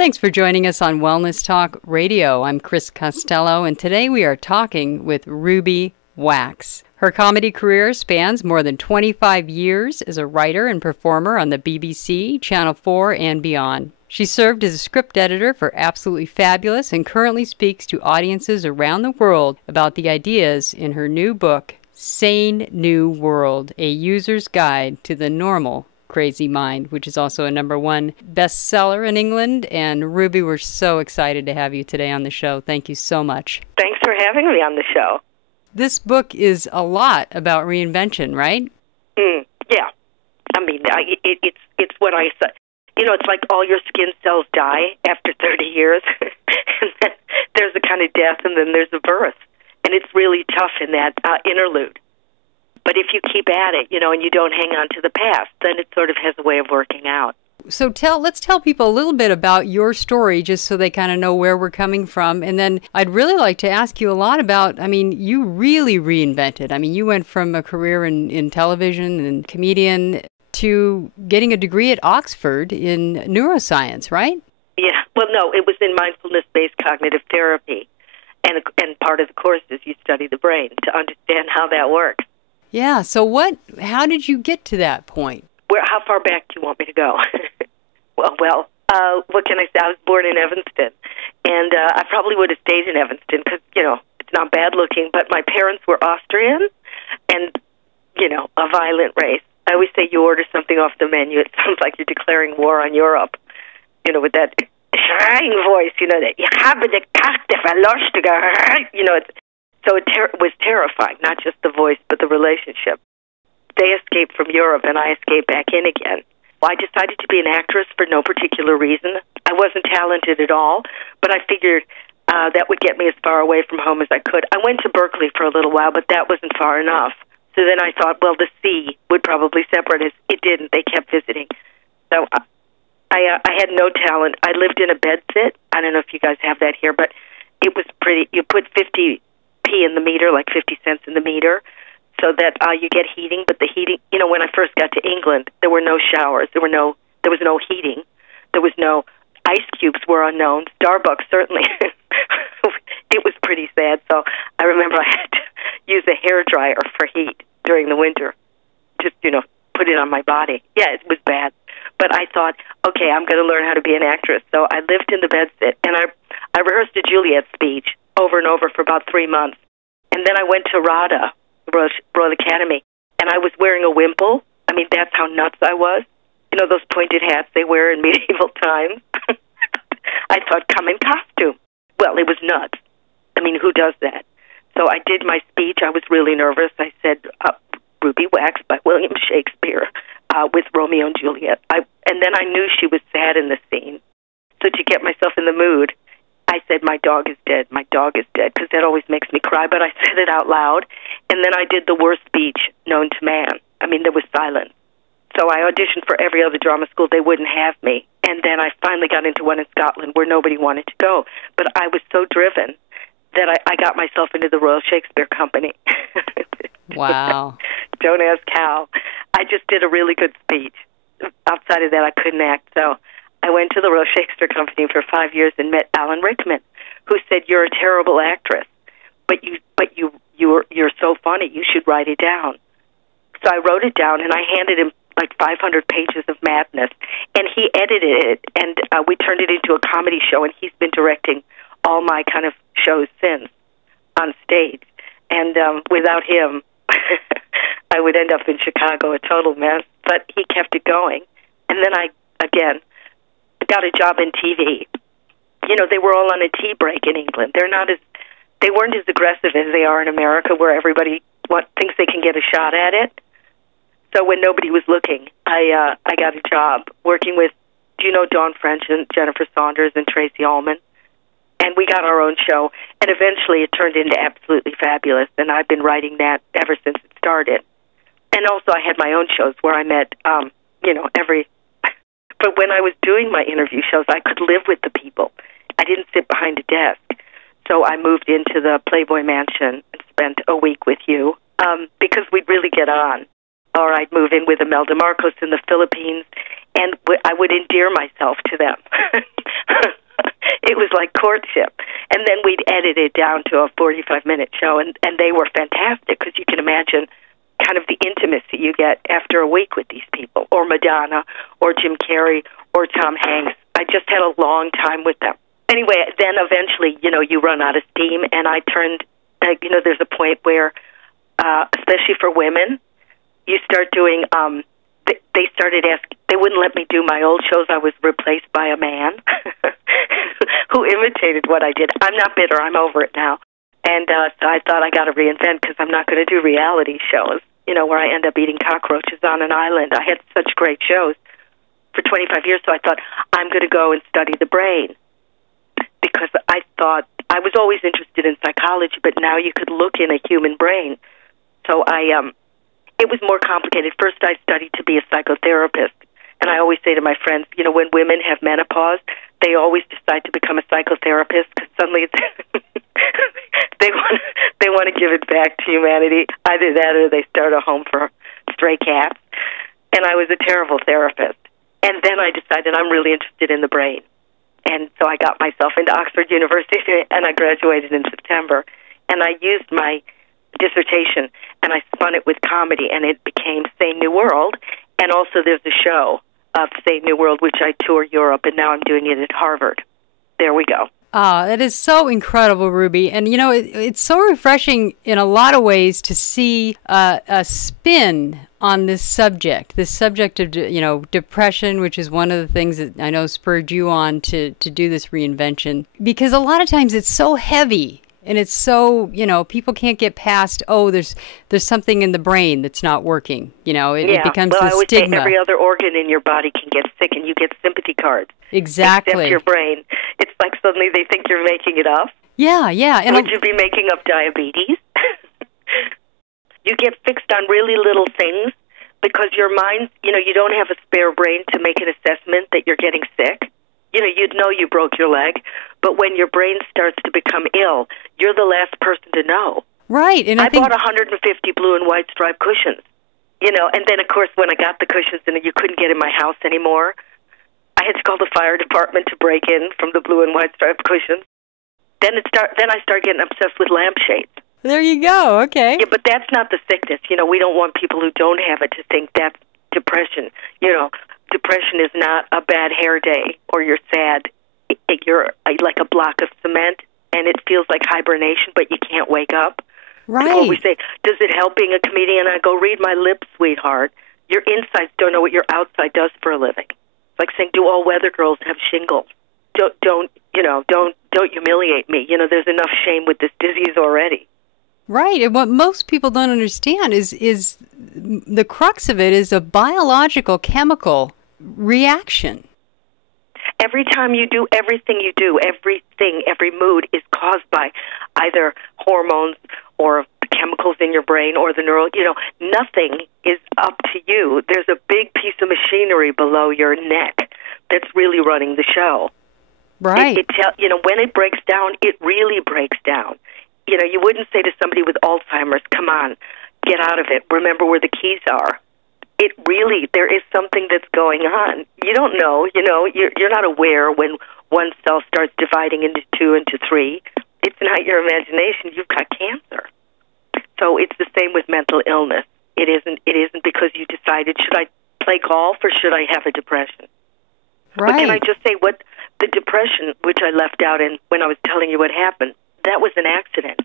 Thanks for joining us on Wellness Talk Radio. I'm Chris Costello, and today we are talking with Ruby Wax. Her comedy career spans more than 25 years as a writer and performer on the BBC, Channel 4, and beyond. She served as a script editor for Absolutely Fabulous and currently speaks to audiences around the world about the ideas in her new book, Sane New World, A User's Guide to the Normal Crazy Mind, which is also a #1 bestseller in England. And Ruby, we're so excited to have you today on the show. Thank you so much. Thanks for having me on the show. This book is a lot about reinvention, right? Yeah. I mean, it's what I said. You know, it's like all your skin cells die after 30 years. And then there's a kind of death, and then there's a birth. And it's really tough in that interlude. But if you keep at it, you know, and you don't hang on to the past, then it sort of has a way of working out. So let's tell people a little bit about your story just so they kind of know where we're coming from. And then I'd really like to ask you a lot about, I mean, you really reinvented. I mean, you went from a career in television and comedian to getting a degree at Oxford in neuroscience, right? Yeah. Well, no, it was in mindfulness-based cognitive therapy. And part of the course is you study the brain to understand how that works. Yeah. So how did you get to that point? How far back do you want me to go? Well, what can I say? I was born in Evanston, and I probably would have stayed in Evanston because, you know, it's not bad looking, but my parents were Austrian and, you know, a violent race. I always say you order something off the menu, it sounds like you're declaring war on Europe, you know, with that crying voice, you know, that you have the Karte verlustige, you know, so it was terrifying, not just the voice, but the relationship. They escaped from Europe, and I escaped back in again. Well, I decided to be an actress for no particular reason. I wasn't talented at all, but I figured that would get me as far away from home as I could. I went to Berkeley for a little while, but that wasn't far enough. So then I thought, well, the sea would probably separate us. It didn't. They kept visiting. So I had no talent. I lived in a bed sit. I don't know if you guys have that here, but it was pretty. You put 50p in the meter, like 50 cents in the meter, so that you get heating. But the heating, you know, when I first got to England, there were no showers. There was no heating. There was no ice cubes were unknown. Starbucks, certainly. It was pretty sad. So I remember I had to use a hairdryer for heat during the winter. Just, you know, put it on my body. Yeah, it was bad. But I thought, okay, I'm going to learn how to be an actress. So I lived in the bedsit, and I rehearsed a Juliet speech over and over for about 3 months. And then I went to RADA, Royal Academy, and I was wearing a wimple. I mean, that's how nuts I was. You know, those pointed hats they wear in medieval times. I thought, come in costume. Well, it was nuts. I mean, who does that? So I did my speech. I was really nervous. I said, Ruby Wax by William Shakespeare with Romeo and Juliet. And then I knew she was sad in the scene. So to get myself in the mood, I said, my dog is dead, my dog is dead, because that always makes me cry, but I said it out loud. And then I did the worst speech known to man. I mean, there was silence. So I auditioned for every other drama school. They wouldn't have me. And then I finally got into one in Scotland where nobody wanted to go. But I was so driven that I got myself into the Royal Shakespeare Company. Wow. Don't ask how. I just did a really good speech. Outside of that, I couldn't act. So I went to the Royal Shakespeare Company for 5 years and met Alan Rickman, who said, "You're a terrible actress, but you're so funny. You should write it down." So I wrote it down, and I handed him like 500 pages of madness, and he edited it, and we turned it into a comedy show, and he's been directing all my kind of shows since on stage. And without him, I would end up in Chicago, a total mess. But he kept it going. And then I, again, got a job in TV. You know, they were all on a tea break in England. They weren't as aggressive as they are in America, where everybody thinks they can get a shot at it. So when nobody was looking, I got a job working with, do you know Dawn French and Jennifer Saunders and Tracy Ullman? And we got our own show, and eventually it turned into Absolutely Fabulous, and I've been writing that ever since it started. And also I had my own shows where I met, but when I was doing my interview shows, I could live with the people. I didn't sit behind a desk. So I moved into the Playboy Mansion and spent a week with you because we'd really get on. Or I'd move in with Imelda Marcos in the Philippines, and I would endear myself to them. was like courtship. And then we'd edit it down to a 45-minute show, and they were fantastic because you can imagine kind of the intimacy you get after a week with these people, or Madonna, or Jim Carrey, or Tom Hanks. I just had a long time with them. Anyway, then eventually, you run out of steam, and I turned, there's a point where, especially for women, you start doing, they started asking, they wouldn't let me do my old shows. I was replaced by a man who imitated what I did. I'm not bitter. I'm over it now. And so I thought I got to reinvent because I'm not going to do reality shows, where I end up eating cockroaches on an island. I had such great shows for 25 years, so I thought I'm going to go and study the brain because I thought I was always interested in psychology, but now you could look in a human brain. So it was more complicated. First, I studied to be a psychotherapist, and I always say to my friends, when women have menopause, they always decide to become a psychotherapist because suddenly it's they want to give it back to humanity. Either that or they start a home for stray cats. And I was a terrible therapist. And then I decided I'm really interested in the brain. And so I got myself into Oxford University, and I graduated in September. And I used my dissertation, and I spun it with comedy, and it became Sane New World. And also there's a show of Sane New World, which I tour Europe, and now I'm doing it at Harvard. There we go. Ah, that is so incredible, Ruby. And, it's so refreshing in a lot of ways to see a spin on this subject of, depression, which is one of the things that I know spurred you on to do this reinvention. Because a lot of times it's so heavy and it's so, people can't get past, there's something in the brain that's not working. It becomes I the would stigma. say every other organ in your body can get sick and you get sympathy cards. Exactly. Except your brain. It's like suddenly they think you're making it up. Yeah. And would you be making up diabetes? You get fixed on really little things because your mind, you don't have a spare brain to make an assessment that you're getting sick. You'd know you broke your leg, but when your brain starts to become ill, you're the last person to know. Right. And I bought 150 blue and white striped cushions, and then, of course, when I got the cushions and you couldn't get in my house anymore, I had to call the fire department to break in from the blue and white striped cushions. Then I started getting obsessed with lampshades. There you go. Okay. Yeah, but that's not the sickness. We don't want people who don't have it to think that's depression. Depression is not a bad hair day or you're sad. You're like a block of cement, and it feels like hibernation, but you can't wake up. Right. People always say, does it help being a comedian? I go, read my lips, sweetheart. Your insides don't know what your outside does for a living. It's like saying, do all weather girls have shingles? Don't humiliate me. There's enough shame with this disease already. Right, and what most people don't understand is the crux of it is a biological, chemical reaction. Every time you do, everything you do, every mood is caused by either hormones or the chemicals in your brain or the neural. Nothing is up to you. There's a big piece of machinery below your neck that's really running the show. Right. When it breaks down, it really breaks down. You wouldn't say to somebody with Alzheimer's, come on, get out of it. Remember where the keys are. There is something that's going on. You don't know, you're not aware when one cell starts dividing into 2 into 3. It's not your imagination. You've got cancer. So it's the same with mental illness. It isn't because you decided, should I play golf or should I have a depression? Right. But can I just say what the depression, which I left out in when I was telling you what happened, that was an accident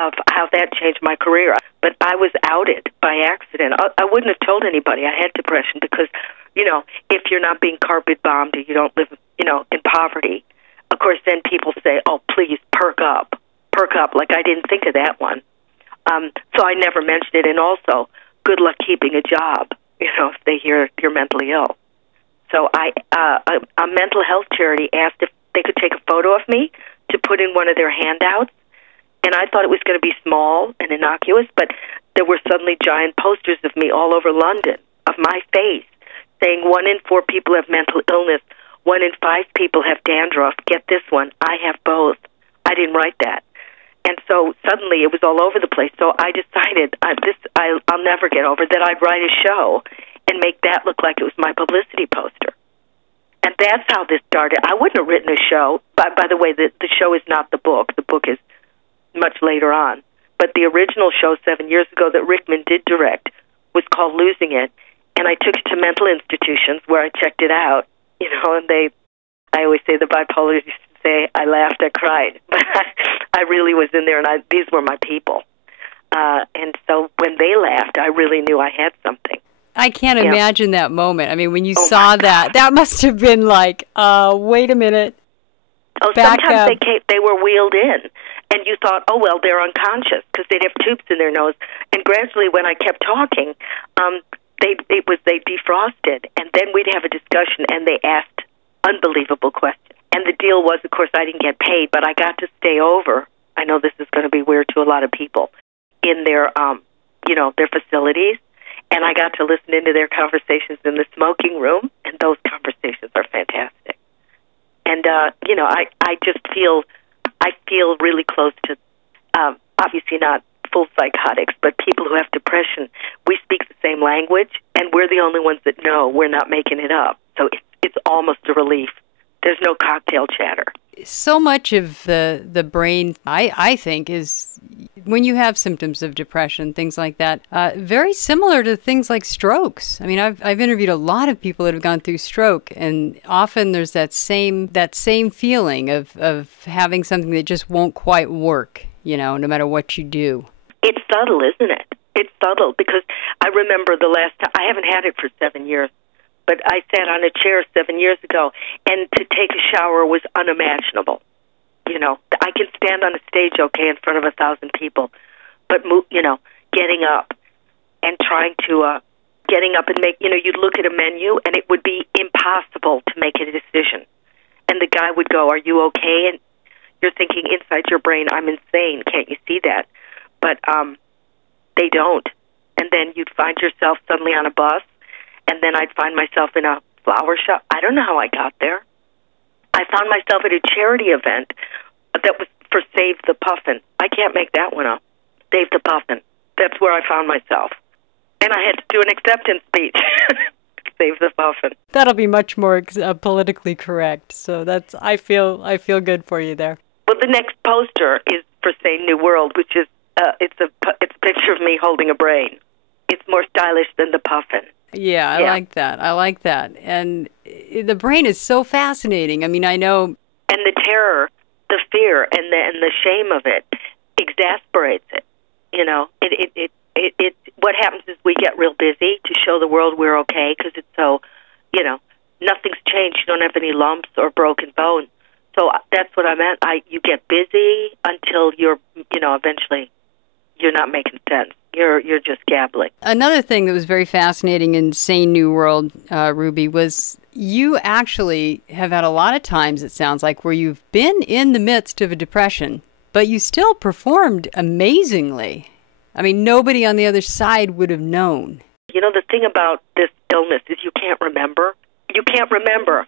of how that changed my career. But I was outed by accident. I wouldn't have told anybody I had depression because, if you're not being carpet bombed or you don't live, in poverty, of course, then people say, oh, please, perk up, like I didn't think of that one. So I never mentioned it. And also, good luck keeping a job, if they hear you're mentally ill. So a mental health charity asked if they could take a photo of me to put in one of their handouts. And I thought it was going to be small and innocuous, but there were suddenly giant posters of me all over London, of my face, saying 1 in 4 people have mental illness, 1 in 5 people have dandruff. Get this one, I have both. I didn't write that. And so suddenly it was all over the place. So I decided I'll never get over that. I'd write a show and make that look like it was my publicity poster. And that's how this started. I wouldn't have written a show. By the way, the show is not the book. The book is much later on. But the original show 7 years ago that Rickman did direct was called Losing It. And I took it to mental institutions where I checked it out, and I always say the bipolars used to say, I laughed, I cried. But I really was in there, and these were my people. And so when they laughed, I really knew I had something. I can't imagine that moment. I mean, when you saw that must have been like, wait a minute. Oh, sometimes they were wheeled in, and you thought, oh, well, they're unconscious because they'd have tubes in their nose. And gradually, when I kept talking, they defrosted, and then we'd have a discussion, and they asked unbelievable questions. And the deal was, of course, I didn't get paid, but I got to stay over. I know this is going to be weird to a lot of people in their, their facilities, and I got to listen into their conversations in the smoking room, and those conversations are fantastic. And I just feel really close to, obviously not full psychotics, but people who have depression. We speak the same language, and we're the only ones that know. We're not making it up. So it's almost a relief. There's no cocktail chatter. So much of the brain, I think, is when you have symptoms of depression, things like that, very similar to things like strokes. I mean, I've interviewed a lot of people that have gone through stroke, and often there's that same feeling of having something that just won't quite work, no matter what you do. It's subtle, isn't it? It's subtle, because I remember the last time, I haven't had it for 7 years, but I sat on a chair 7 years ago, and to take a shower was unimaginable. I can stand on a stage okay in front of 1,000 people, but getting up and trying to getting up and make, you'd look at a menu and it would be impossible to make a decision. And the guy would go, "Are you okay?" And you're thinking inside your brain, "I'm insane. Can't you see that?" But they don't. And then you'd find yourself suddenly on a bus, and then I'd find myself in a flower shop. I don't know how I got there. I found myself at a charity event that was for Save the Puffin. I can't make that one up. Save the Puffin. That's where I found myself. And I had to do an acceptance speech. Save the Puffin. That'll be much more politically correct. So I feel good for you there. Well, the next poster is for Sane New World, which is it's a picture of me holding a brain. It's more stylish than the Puffin. Yeah, I like that. And the brain is so fascinating. I mean, I know. And the terror, the fear, and the shame of it exasperates it. What happens is we get real busy to show the world we're okay because it's so, nothing's changed. You don't have any lumps or broken bones. So that's what I meant. You get busy until you're, eventually you're not making sense. You're just gabbling. Another thing that was very fascinating in Sane New World, Ruby, was you actually have had a lot of times, it sounds like, where you've been in the midst of a depression, but you still performed amazingly. I mean, nobody on the other side would have known. The thing about this illness is you can't remember. You can't remember.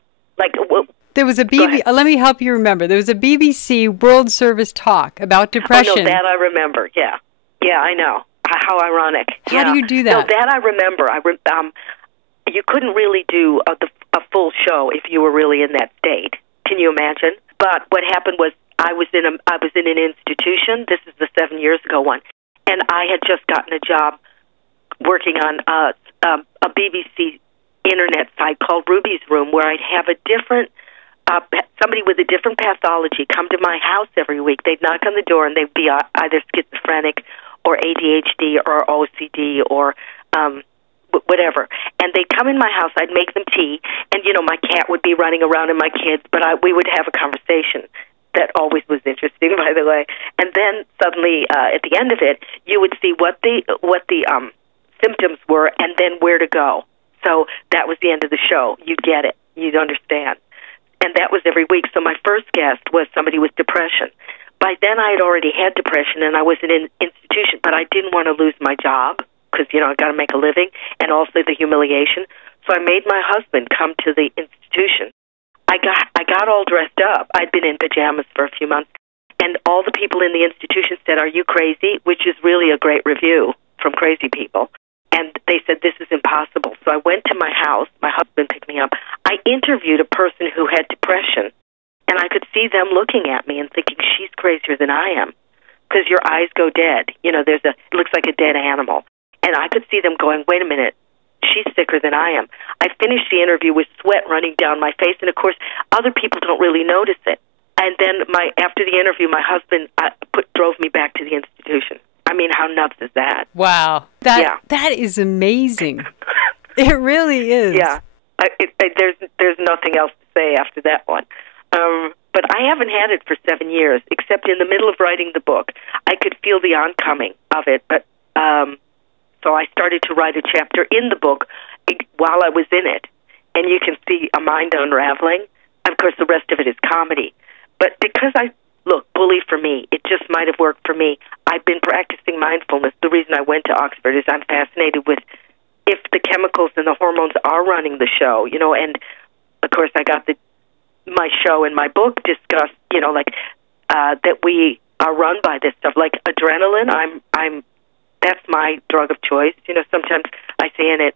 There was let me help you remember. There was a BBC World Service talk about depression. Oh, no, that I remember, yeah. Yeah, I know. How ironic. How do you do that? No, that I remember. You couldn't really do a full show if you were really in that state. Can you imagine? But what happened was I was in an institution. This is the 7 years ago one. And I had just gotten a job working on a BBC internet site called Ruby's Room, where I'd have a different somebody with a different pathology come to my house every week. They'd knock on the door, and they'd be either schizophrenic or ADHD or OCD or whatever. And they'd come in my house. I'd make them tea, and my cat would be running around and my kids, but we would have a conversation. That always was interesting, by the way. And then suddenly, at the end of it, you would see what the symptoms were, and then where to go. So that was the end of the show. You'd get it. You'd understand. And that was every week. So my first guest was somebody with depression. By then, I had already had depression, and I was in an institution, but I didn't want to lose my job because I got to make a living, and also the humiliation. So I made my husband come to the institution. I got all dressed up. I'd been in pajamas for a few months, and all the people in the institution said, "Are you crazy?" Which is really a great review from crazy people. And they said, this is impossible. So I went to my house. My husband picked me up. I interviewed a person who had depression, and I could see them looking at me and thinking, she's crazier than I am, because your eyes go dead. It looks like a dead animal. And I could see them going, wait a minute, she's sicker than I am. I finished the interview with sweat running down my face, and, of course, other people don't really notice it. And then after the interview, my husband drove me back to the institution. I mean, how nuts is that? Wow. That is amazing. It really is. Yeah. There's nothing else to say after that one. But I haven't had it for 7 years, except in the middle of writing the book. I could feel the oncoming of it, but so I started to write a chapter in the book while I was in it, and you can see a mind unraveling. Of course, the rest of it is comedy. But because bully for me, it just might have worked for me. I've been practicing mindfulness. The reason I went to Oxford is I'm fascinated with if the chemicals and the hormones are running the show, and of course I got my show and my book discussed, that we are run by this stuff. Like adrenaline, that's my drug of choice. Sometimes I say in it,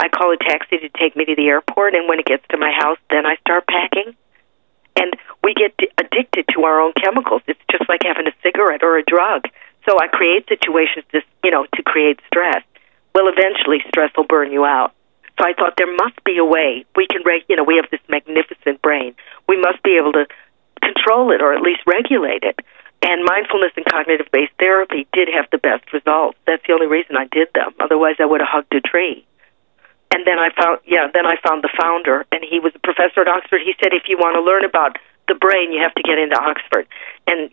I call a taxi to take me to the airport, and when it gets to my house, then I start packing. And we get addicted to our own chemicals. It's just like having a cigarette or a drug. So I create situations to create stress. Well, eventually stress will burn you out. So I thought there must be a way we can, we have this magnificent brain. We must be able to control it or at least regulate it. And mindfulness and cognitive-based therapy did have the best results. That's the only reason I did them. Otherwise, I would have hugged a tree. And then I found the founder, and he was a professor at Oxford. He said, if you want to learn about the brain, you have to get into Oxford. And,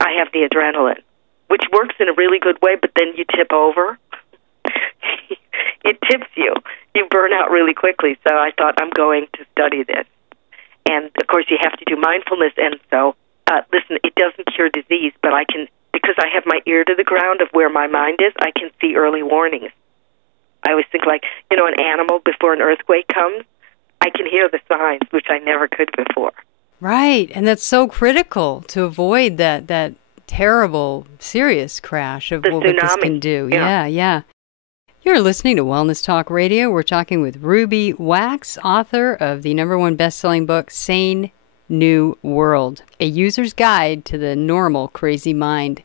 I have the adrenaline, which works in a really good way, but then you tip over. It tips you. You burn out really quickly. So I thought, I'm going to study this. And, of course, you have to do mindfulness. And so, listen, it doesn't cure disease, but because I have my ear to the ground of where my mind is, I can see early warnings. I always think an animal before an earthquake comes, I can hear the signs, which I never could before. Right, and that's so critical to avoid that terrible, serious crash of what this can do. Yeah. You're listening to Wellness Talk Radio. We're talking with Ruby Wax, author of the #1 best-selling book, Sane New World, A User's Guide to the Normal Crazy Mind.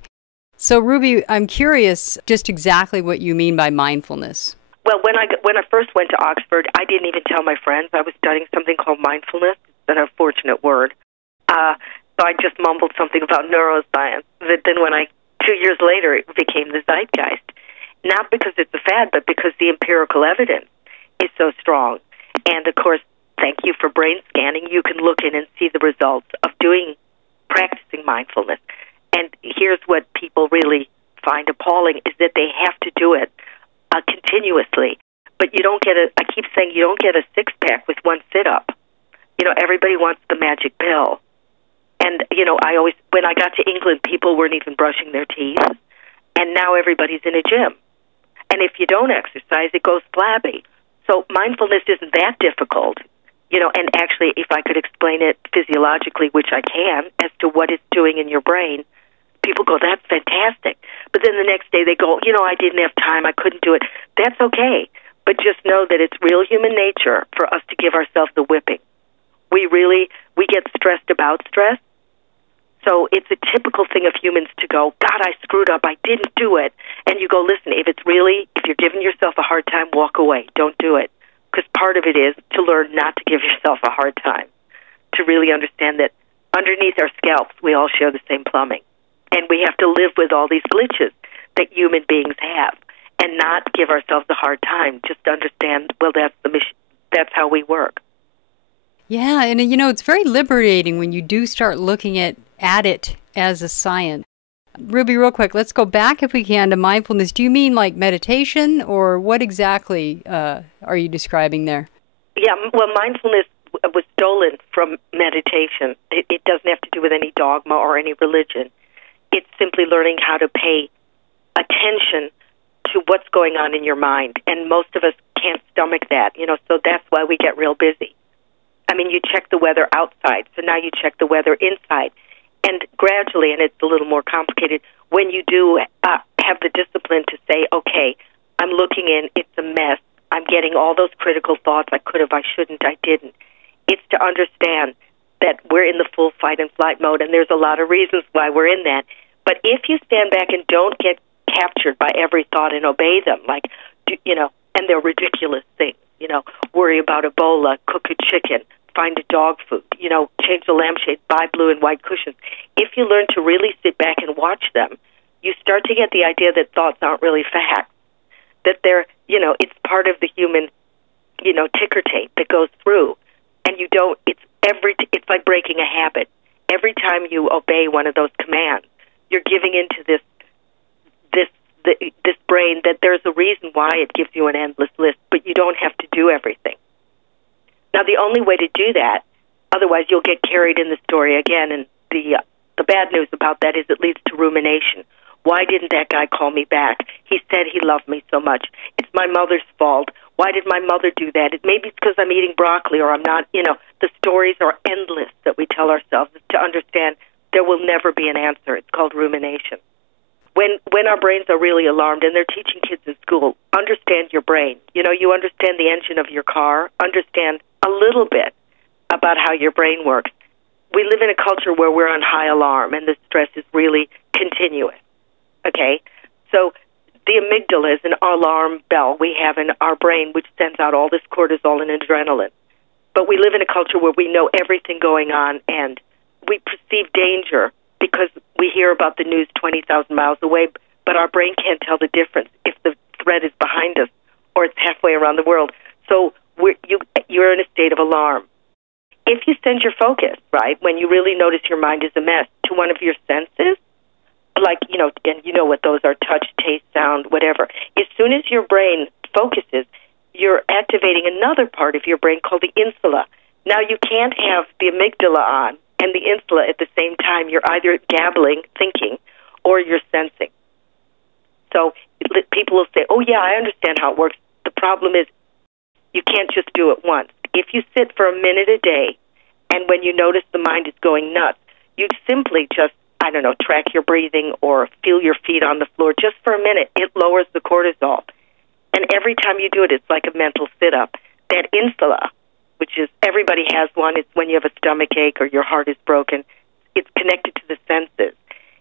So, Ruby, I'm curious just exactly what you mean by mindfulness. Well, when I first went to Oxford, I didn't even tell my friends I was studying something called mindfulness. It's an unfortunate word. So I just mumbled something about neuroscience. But then 2 years later, it became the zeitgeist. Not because it's a fad, but because the empirical evidence is so strong. And, of course, thank you for brain scanning. You can look in and see the results of practicing mindfulness. And here's what people really find appalling is that they have to do it continuously. But you don't get I keep saying you don't get a six-pack with one sit-up. Everybody wants the magic pill. And, when I got to England, people weren't even brushing their teeth. And now everybody's in a gym. And if you don't exercise, it goes flabby. So mindfulness isn't that difficult. And actually, if I could explain it physiologically, which I can, as to what it's doing in your brain, people go, that's fantastic. But then the next day they go, I didn't have time, I couldn't do it. That's okay. But just know that it's real human nature for us to give ourselves the whipping. We get stressed about stress. So it's a typical thing of humans to go, God, I screwed up, I didn't do it. And you go, listen, if you're giving yourself a hard time, walk away. Don't do it. Because part of it is to learn not to give yourself a hard time, to really understand that underneath our scalps, we all share the same plumbing. And we have to live with all these glitches that human beings have and not give ourselves a hard time. Just understand, well, that's the mission. That's how we work. Yeah, and it's very liberating when you do start looking at it as a science. Ruby, real quick, let's go back if we can to mindfulness. Do you mean like meditation, or what exactly are you describing there? Yeah, well, mindfulness was stolen from meditation. It doesn't have to do with any dogma or any religion. It's simply learning how to pay attention to what's going on in your mind. And most of us can't stomach that, so that's why we get real busy. I mean, you check the weather outside, so now you check the weather inside. And gradually, and it's a little more complicated, when you do have the discipline to say, okay, I'm looking in, it's a mess. I'm getting all those critical thoughts, I could have, I shouldn't, I didn't. It's to understand that we're in the full fight and flight mode, and there's a lot of reasons why we're in that. But if you stand back and don't get captured by every thought and obey them, like, and they're ridiculous things, worry about Ebola, cook a chicken, find a dog food, change the lampshade, buy blue and white cushions. If you learn to really sit back and watch them, you start to get the idea that thoughts aren't really facts, that they're, it's part of the human, ticker tape that goes through. And it's like breaking a habit. Every time you obey one of those commands, you're giving into this brain that there's a reason why it gives you an endless list, but you don't have to do everything. Now, the only way to do that, otherwise you'll get carried in the story again, and the bad news about that is it leads to rumination. Why didn't that guy call me back? He said he loved me so much. It's my mother's fault. Why did my mother do that? Maybe it's because I'm eating broccoli or I'm not, the stories are endless that we tell ourselves to understand there will never be an answer. It's called rumination. When our brains are really alarmed, and they're teaching kids in school, understand your brain. You understand the engine of your car, understand a little bit about how your brain works. We live in a culture where we're on high alarm, and the stress is really continuous. Okay? So the amygdala is an alarm bell we have in our brain, which sends out all this cortisol and adrenaline. But we live in a culture where we know everything going on, and we perceive danger because we hear about the news 20,000 miles away, but our brain can't tell the difference if the threat is behind us or it's halfway around the world. So you're in a state of alarm. If you send your focus, right, when you really notice your mind is a mess, to one of your senses, like, and you know what those are, touch, taste, sound, whatever. As soon as your brain focuses, you're activating another part of your brain called the insula. Now, you can't have the amygdala on and the insula at the same time. You're either gabbling, thinking, or you're sensing. So people will say, oh, yeah, I understand how it works. The problem is you can't just do it once. If you sit for a minute a day, and when you notice the mind is going nuts, you simply just, track your breathing or feel your feet on the floor just for a minute. It lowers the cortisol. And every time you do it, it's like a mental sit-up. That insula, which is, everybody has one. It's when you have a stomach ache or your heart is broken. It's connected to the senses.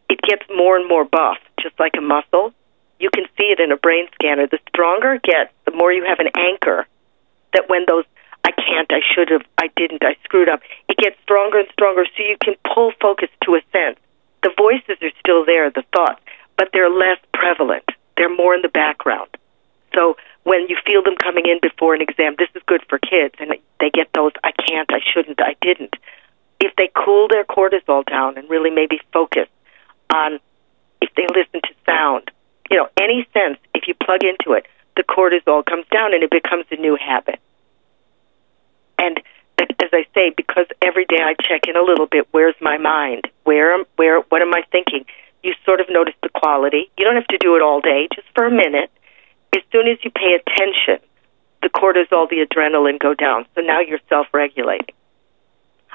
It gets more and more buff, just like a muscle. You can see it in a brain scanner. The stronger it gets, the more you have an anchor that when those, I can't, I should have, I didn't, I screwed up, it gets stronger and stronger so you can pull focus to a sense. The voices are still there, the thoughts, but they're less prevalent. They're more in the background. So when you feel them coming in before an exam, this is good for kids, and they get those, I can't, I shouldn't, I didn't. If they cool their cortisol down and really maybe focus on, if they listen to sound, any sense, if you plug into it, the cortisol comes down and it becomes a new habit. And as I say, because every day I check in a little bit, where's my mind? What am I thinking? You sort of notice the quality. You don't have to do it all day, just for a minute. As soon as you pay attention, the cortisol, the adrenaline go down. So now you're self-regulating.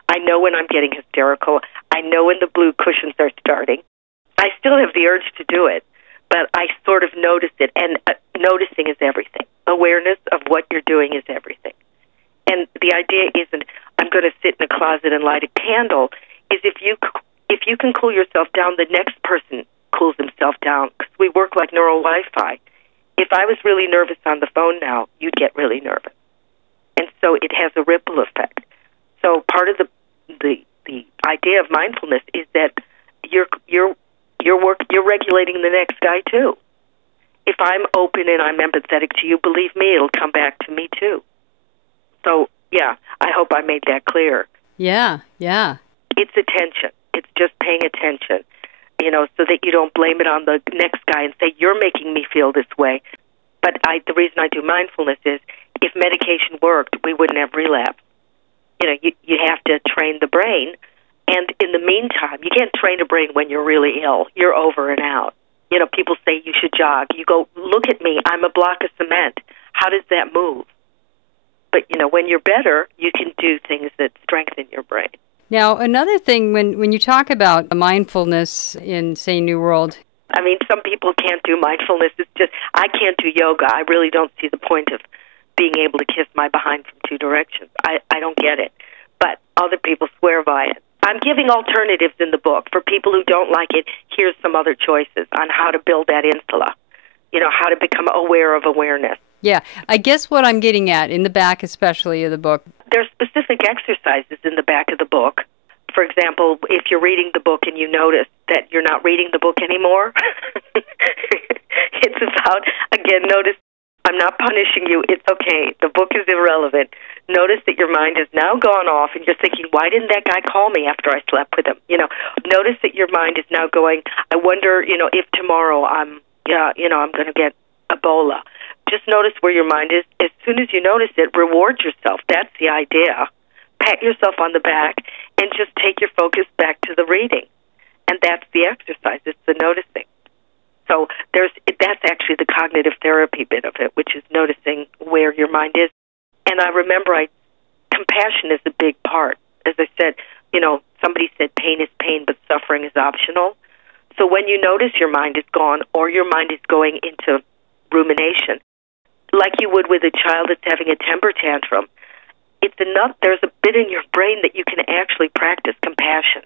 I know when I'm getting hysterical. I know when the blue cushions are starting. I still have the urge to do it, but I sort of notice it. And noticing is everything. Awareness of what you're doing is everything. And the idea isn't, I'm going to sit in a closet and light a candle, is if you can cool yourself down, the next person cools himself down, because we work like neural Wi-Fi. If I was really nervous on the phone now, you'd get really nervous. And so it has a ripple effect. So part of the idea of mindfulness is that you're regulating the next guy too. If I'm open and I'm empathetic to you, believe me, it'll come back to me too. So, yeah, I hope I made that clear. Yeah. It's attention. It's just paying attention, so that you don't blame it on the next guy and say, you're making me feel this way. But the reason I do mindfulness is if medication worked, we wouldn't have relapse. You have to train the brain. And in the meantime, you can't train a brain when you're really ill. You're over and out. People say you should jog. You go, look at me. I'm a block of cement. How does that move? But, when you're better, you can do things that strengthen your brain. Now, another thing, when you talk about mindfulness in, say, New World, I mean, some people can't do mindfulness. It's just, I can't do yoga. I really don't see the point of being able to kiss my behind from two directions. I don't get it. But other people swear by it. I'm giving alternatives in the book. For people who don't like it, here's some other choices on how to build that insula, how to become aware of awareness. Yeah, I guess what I'm getting at, in the back especially of the book, there's specific exercises in the back of the book. For example, if you're reading the book and you notice that you're not reading the book anymore, it's about, again, notice, I'm not punishing you. It's okay. The book is irrelevant. Notice that your mind has now gone off and you're thinking, why didn't that guy call me after I slept with him? Notice that your mind is now going, I wonder, if tomorrow I'm going to get Ebola. Just notice where your mind is. As soon as you notice it, reward yourself. That's the idea. Pat yourself on the back and just take your focus back to the reading. And that's the exercise. It's the noticing. So that's actually the cognitive therapy bit of it, which is noticing where your mind is. And I remember compassion is a big part. As I said, somebody said pain is pain, but suffering is optional. So when you notice your mind is gone or your mind is going into rumination, like you would with a child that's having a temper tantrum, it's enough. There's a bit in your brain that you can actually practice compassion.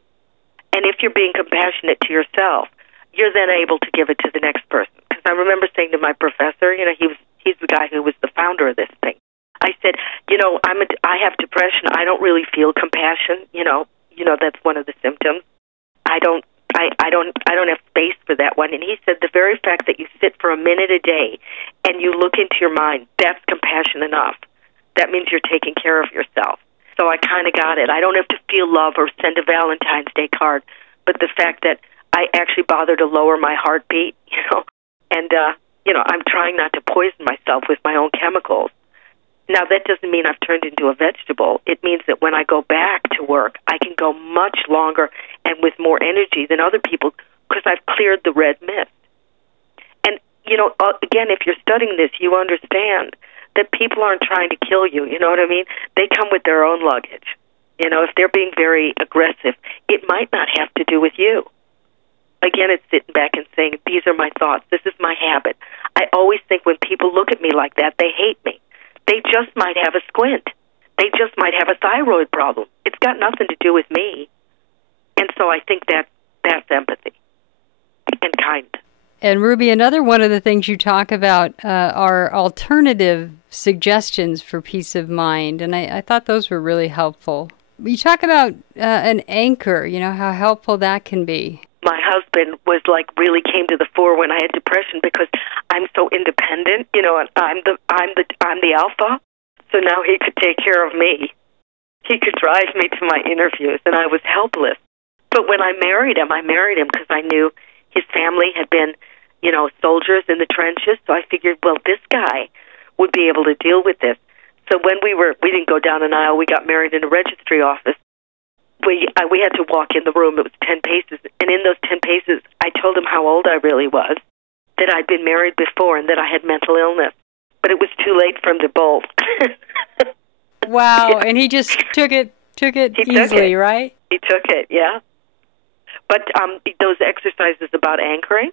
And if you're being compassionate to yourself, you're then able to give it to the next person. Because I remember saying to my professor, he's the guy who was the founder of this thing. I said, I have depression. I don't really feel compassion. That's one of the symptoms. I don't have space for that one. And he said the very fact that you sit for a minute a day and you look into your mind, that's compassion enough. That means you're taking care of yourself. So I kind of got it. I don't have to feel love or send a Valentine's Day card, but the fact that I actually bother to lower my heartbeat, and I'm trying not to poison myself with my own chemicals. Now, that doesn't mean I've turned into a vegetable. It means that when I go back to work, I can go much longer and with more energy than other people because I've cleared the red mist. And, again, if you're studying this, you understand that people aren't trying to kill you, you know what I mean? They come with their own luggage. If they're being very aggressive, it might not have to do with you. Again, it's sitting back and saying, these are my thoughts. This is my habit. I always think when people look at me like that, they hate me. They just might have a squint. They just might have a thyroid problem. It's got nothing to do with me. And so I think that's empathy and kind. And Ruby, another one of the things you talk about are alternative suggestions for peace of mind. And I thought those were really helpful. You talk about an anchor, how helpful that can be. My husband really came to the fore when I had depression because I'm so independent, and I'm the alpha. So now he could take care of me. He could drive me to my interviews, and I was helpless. But when I married him because I knew his family had been, soldiers in the trenches. So I figured, well, this guy would be able to deal with this. So when we didn't go down an aisle. We got married in a registry office. We had to walk in the room. It was 10 paces. And in those 10 paces, I told him how old I really was, that I'd been married before, and that I had mental illness. But it was too late for him to bolt. Wow. Yeah. And he just took it easily, right? He took it, yeah. But those exercises about anchoring,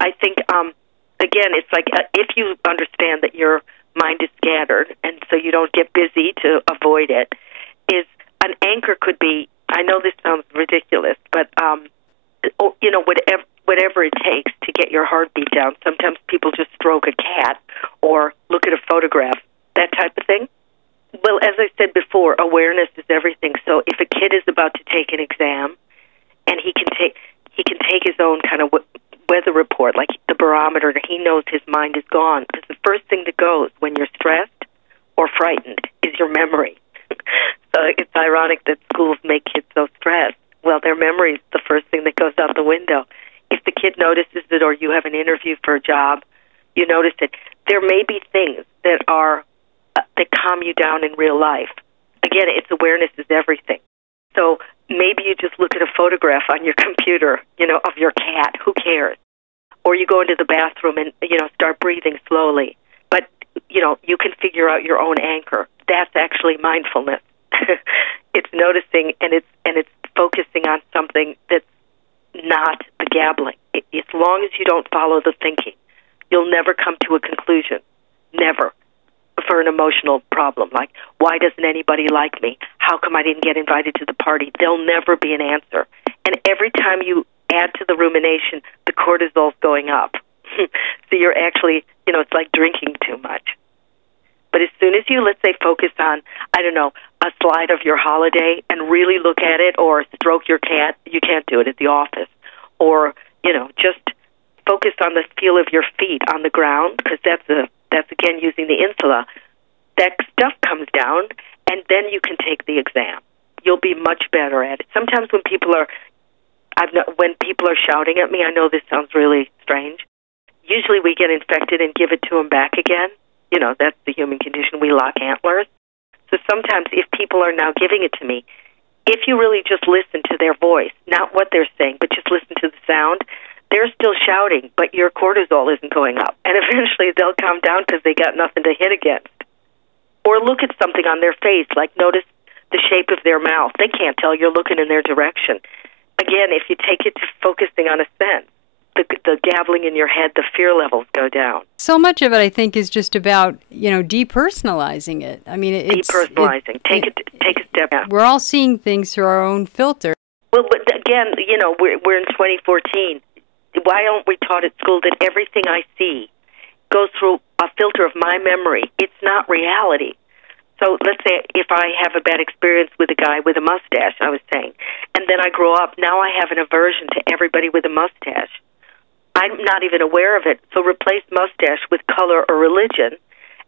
I think, again, it's like if you understand that your mind is scattered, and so you don't get busy to avoid it, is an anchor could be, I know this sounds ridiculous, but, whatever it takes to get your heartbeat down. Sometimes people just stroke a cat or look at a photograph, that type of thing. Well, as I said before, awareness is everything. So if a kid is about to take an exam, and he can take his own kind of weather report, like the barometer, he knows his mind is gone. Because the first thing that goes when you're stressed or frightened is your memory. So it's ironic that schools make kids so stressed. Well, their memory is the first thing that goes out the window. If the kid notices it, or you have an interview for a job, you notice it. There may be things that that calm you down in real life. Again, it's awareness is everything. So maybe you just look at a photograph on your computer, of your cat. Who cares? Or you go into the bathroom and, start breathing slowly. But, you can figure out your own anchor. That's actually mindfulness. It's noticing and it's focusing on something that's not the gabbling. It's long as you don't follow the thinking. You'll never come to a conclusion. Never. For an emotional problem, like, why doesn't anybody like me? How come I didn't get invited to the party? There'll never be an answer. And every time you add to the rumination, the cortisol's going up. So you're actually, it's like drinking too much. But as soon as you, let's say, focus on, I don't know, a slide of your holiday and really look at it, or stroke your cat, you can't do it at the office. Or, just focus on the feel of your feet on the ground, because that's again using the insula. That stuff comes down, and then you can take the exam. You'll be much better at it. Sometimes when people are shouting at me, I know this sounds really strange. Usually we get infected and give it to them back again. That's the human condition. We lock antlers. So sometimes if people are now giving it to me, if you really just listen to their voice, not what they're saying, but just listen to the sound, they're still shouting, but your cortisol isn't going up. And eventually they'll calm down because they got nothing to hit against. Or look at something on their face, like notice the shape of their mouth. They can't tell you're looking in their direction. Again, if you take it to focusing on a sense, the gabbling in your head, the fear levels go down. So much of it, I think, is just about, depersonalizing it. I mean, it's... Depersonalizing. Take a step back. We're all seeing things through our own filter. Well, but again, we're in 2014. Why aren't we taught at school that everything I see goes through a filter of my memory? It's not reality. So let's say if I have a bad experience with a guy with a mustache, I was saying, and then I grow up, now I have an aversion to everybody with a mustache. I'm not even aware of it. So replace mustache with color or religion,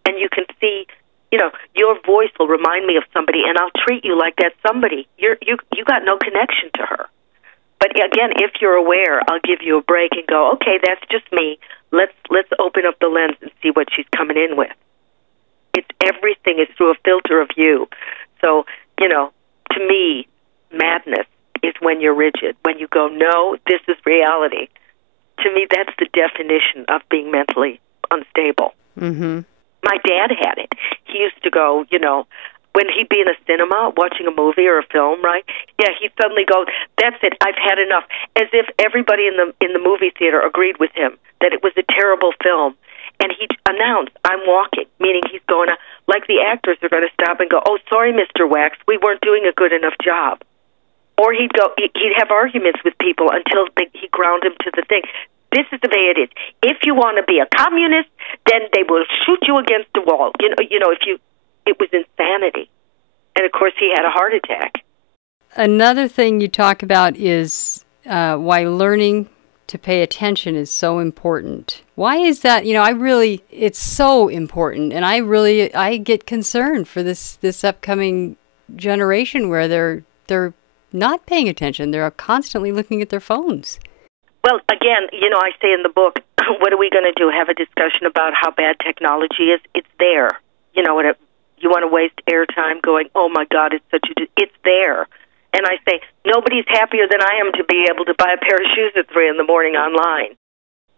and you can see, your voice will remind me of somebody, and I'll treat you like that somebody. You got no connection to her. But again, if you're aware, I'll give you a break and go, okay, that's just me. Let's open up the lens and see what she's coming in with. Everything is through a filter of you. So, to me, madness is when you're rigid. When you go, no, this is reality. To me, that's the definition of being mentally unstable. Mm-hmm. My dad had it. He used to go, when he'd be in a cinema watching a movie or a film, right? Yeah, he'd suddenly go, that's it, I've had enough. As if everybody in the movie theater agreed with him that it was a terrible film. And he'd announce, I'm walking, meaning he's going to, like the actors are going to stop and go, oh, sorry, Mr. Wax, we weren't doing a good enough job. Or he'd have arguments with people until he ground him to the thing. This is the way it is. If you want to be a communist, then they will shoot you against the wall. It was insanity. And of course, he had a heart attack. Another thing you talk about is why learning to pay attention is so important. Why is that? It's so important. And I get concerned for this upcoming generation where they're not paying attention. They're constantly looking at their phones. Well, again, I say in the book, what are we going to do? Have a discussion about how bad technology is? It's there. You want to waste airtime going, oh my God, it's there. And I say, nobody's happier than I am to be able to buy a pair of shoes at 3 a.m. online.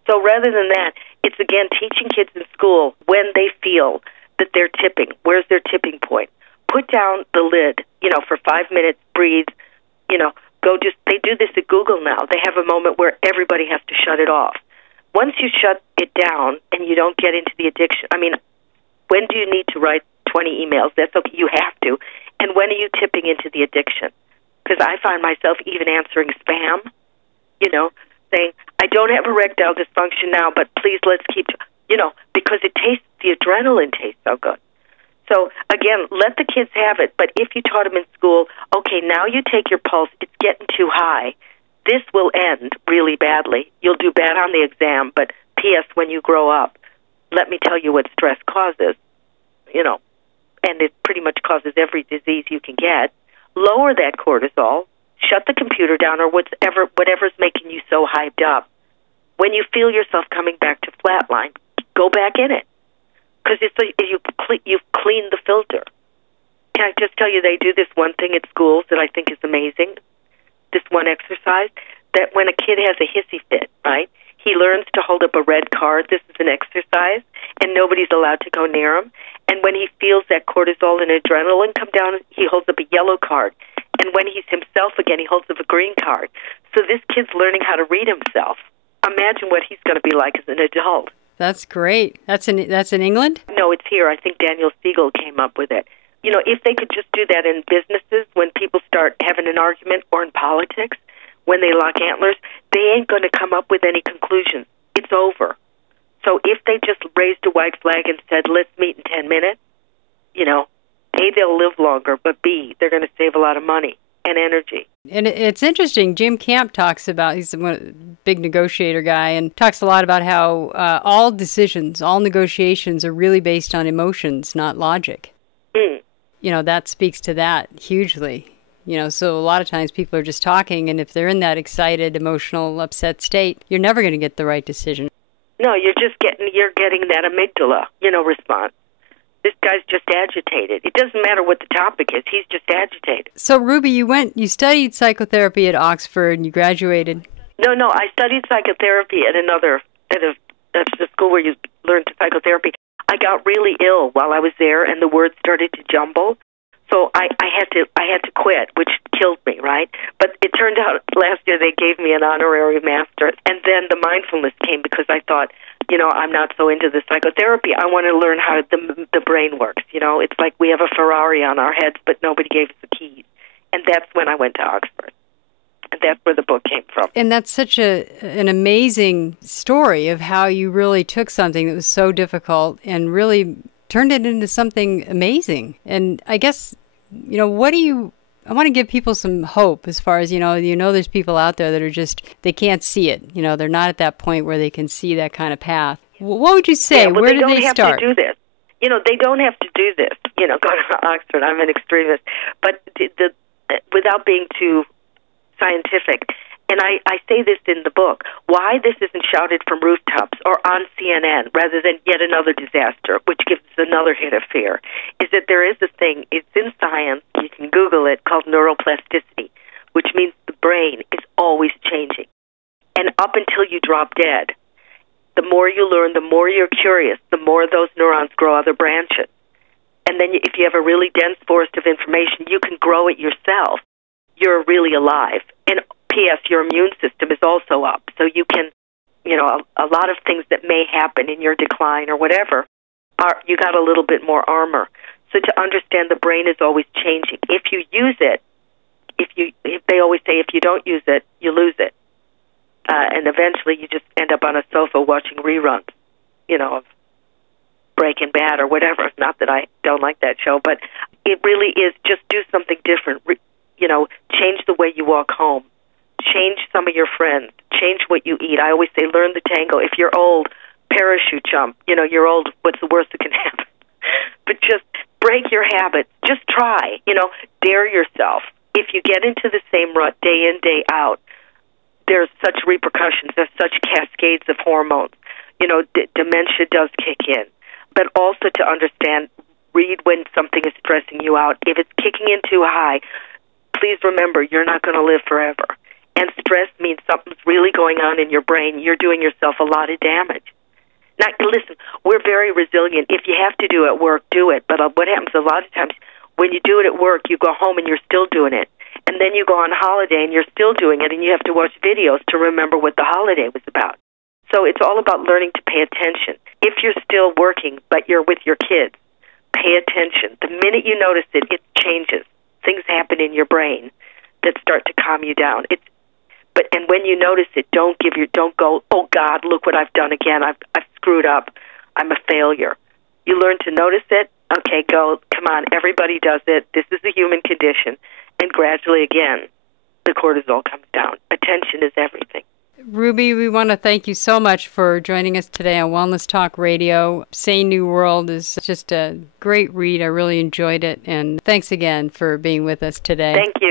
So rather than that, it's again teaching kids in school when they feel that they're tipping. Where's their tipping point? Put down the lid, for 5 minutes, breathe, they do this at Google now. They have a moment where everybody has to shut it off. Once you shut it down and you don't get into the addiction, when do you need to write 20 emails? That's okay, you have to. And when are you tipping into the addiction? Because I find myself even answering spam, saying, I don't have erectile dysfunction now, but please let's keep, because the adrenaline tastes so good. So, again, let the kids have it. But if you taught them in school, okay, now you take your pulse, it's getting too high. This will end really badly. You'll do bad on the exam, but P.S., when you grow up, let me tell you what stress causes, and it pretty much causes every disease you can get. Lower that cortisol, shut the computer down, or whatever's making you so hyped up. When you feel yourself coming back to flatline, go back in it. Because you've cleaned the filter. Can I just tell you, they do this one thing at schools that I think is amazing, this one exercise, that when a kid has a hissy fit, right, he learns to hold up a red card. This is an exercise, and nobody's allowed to go near him. And when he feels that cortisol and adrenaline come down, he holds up a yellow card. And when he's himself again, he holds up a green card. So this kid's learning how to read himself. imagine what he's going to be like as an adult. That's great. That's in England? No, it's here. I think Daniel Siegel came up with it. You know, if they could just do that in businesses, when people start having an argument, or in politics, when they lock antlers, they ain't going to come up with any conclusions. It's over. So if they just raised a white flag and said, let's meet in 10 minutes, you know, A, they'll live longer, but B, they're going to save a lot of money and energy. And it's interesting. Jim Camp talks about, he's a big negotiator guy, and talks a lot about how all decisions, all negotiations are really based on emotions, not logic. Mm. You know, that speaks to that hugely. You know, so a lot of times people are just talking, and if they're in that excited, emotional, upset state, you're never going to get the right decision. No, you're getting that amygdala, you know, response. This guy's just agitated. It doesn't matter what the topic is. He's just agitated. So, Ruby, you studied psychotherapy at Oxford, and you graduated. No, I studied psychotherapy at a school where you learn psychotherapy. I got really ill while I was there, and the words started to jumble. So I had to quit, which killed me, right? But it turned out last year they gave me an honorary master, and then the mindfulness came because I thought, you know, I'm not so into the psychotherapy. I want to learn how the brain works. You know, it's like we have a Ferrari on our heads, but nobody gave us the keys. And that's when I went to Oxford. And that's where the book came from. And that's such an amazing story of how you really took something that was so difficult and really turned it into something amazing. And I guess, you know, I want to give people some hope as far as, you know, there's people out there that are just, they can't see it. You know, they're not at that point where they can see that kind of path. What would you say? Yeah, well, where do they start? They don't have to do this. You know, they don't have to do this. You know, go to Oxford. I'm an extremist. But without being too scientific, and I say this in the book, why this isn't shouted from rooftops or on CNN rather than yet another disaster, which gives us another hit of fear, is that there is a thing, it's in science, you can Google it, called neuroplasticity, which means the brain is always changing. And up until you drop dead, the more you learn, the more you're curious, the more those neurons grow other branches. And then if you have a really dense forest of information, you can grow it yourself. You're really alive. And P.S., your immune system is also up. So you can, you know, a lot of things that may happen in your decline or whatever, you got a little bit more armor. So to understand the brain is always changing. If you use it, if they always say if you don't use it, you lose it. And eventually you just end up on a sofa watching reruns, you know, of Breaking Bad or whatever. Not that I don't like that show, but it really is just do something different. You know, change the way you walk home. Change some of your friends. Change what you eat. I always say learn the tango. If you're old, parachute jump. You know, you're old, what's the worst that can happen? But just break your habits. Just try. You know, dare yourself. If you get into the same rut day in, day out, there's such repercussions. There's such cascades of hormones. You know, dementia does kick in. But also to understand, read when something is stressing you out. If it's kicking in too high, please remember, you're not going to live forever. And stress means something's really going on in your brain. You're doing yourself a lot of damage. Now, listen, we're very resilient. If you have to do it at work, do it. But what happens a lot of times, when you do it at work, you go home and you're still doing it. And then you go on holiday and you're still doing it, and you have to watch videos to remember what the holiday was about. So it's all about learning to pay attention. If you're still working, but you're with your kids, pay attention. The minute you notice it, it changes. Things happen in your brain that start to calm you down. And when you notice it, don't go, oh God, look what I've done again. I've screwed up. I'm a failure. You learn to notice it. Okay, go. Come on, everybody does it. This is the human condition. And gradually, again, the cortisol comes down. Attention is everything. Ruby, we want to thank you so much for joining us today on Wellness Talk Radio. Sane New World is just a great read. I really enjoyed it. And thanks again for being with us today. Thank you.